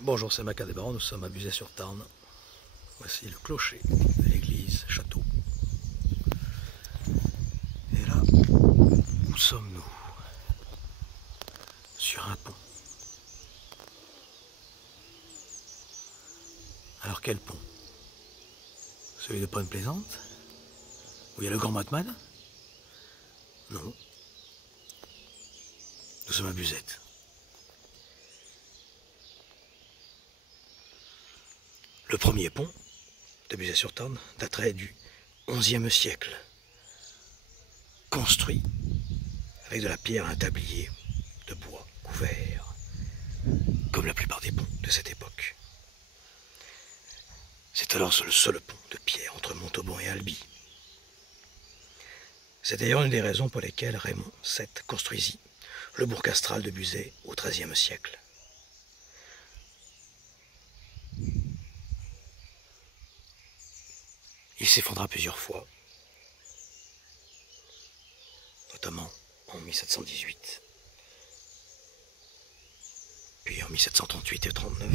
Bonjour, c'est Macadébaran, nous sommes à Buzet-sur-Tarn. Voici le clocher de l'église château. Et là, où sommes-nous? Sur un pont. Alors quel pont? Celui de Ponne-Plaisante? Où il y a le Grand Mottman? Non. Nous sommes à Buzet. Le premier pont de Buzet-sur-Tarn daterait du XIe siècle, construit avec de la pierre à un tablier de bois couvert, comme la plupart des ponts de cette époque. C'est alors le seul pont de pierre entre Montauban et Albi. C'est d'ailleurs une des raisons pour lesquelles Raymond VII construisit le bourg castral de Buzet au XIIIe siècle. Il s'effondra plusieurs fois, notamment en 1718, puis en 1738 et 39,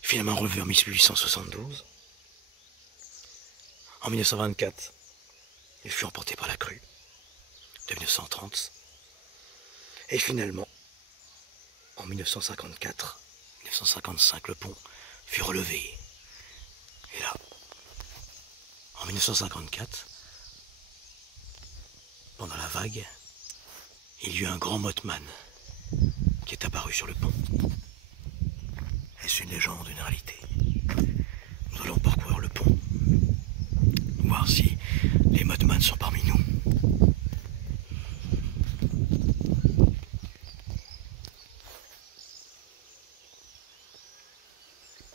finalement relevé en 1872. En 1924, il fut emporté par la crue de 1930, et finalement, en 1954-1955, le pont fut relevé. Et là, en 1954, pendant la vague, il y eut un grand Mottman qui est apparu sur le pont. Est-ce une légende ou une réalité? Nous allons parcourir le pont, voir si les Mottman sont parmi nous.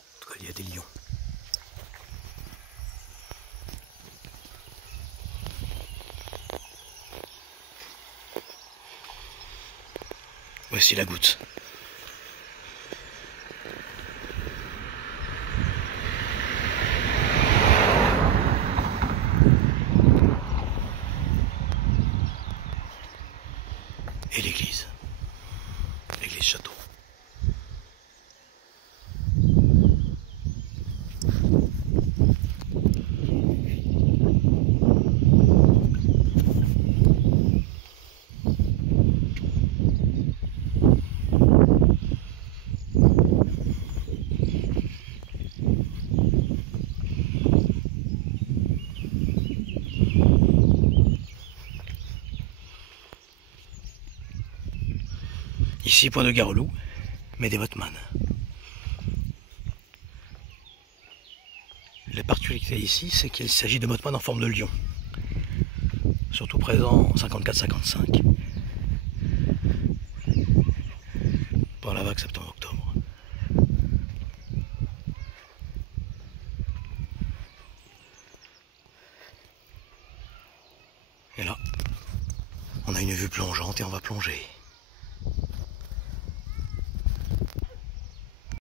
En tout cas, il y a des lions. Voici la goutte. Et l'église. L'église château. Ici, point de gare au loup, mais des Mottman. La particularité ici, c'est qu'il s'agit de Mottman en forme de lion, surtout présent en 54-55, pendant la vague septembre-octobre. Et là, on a une vue plongeante et on va plonger.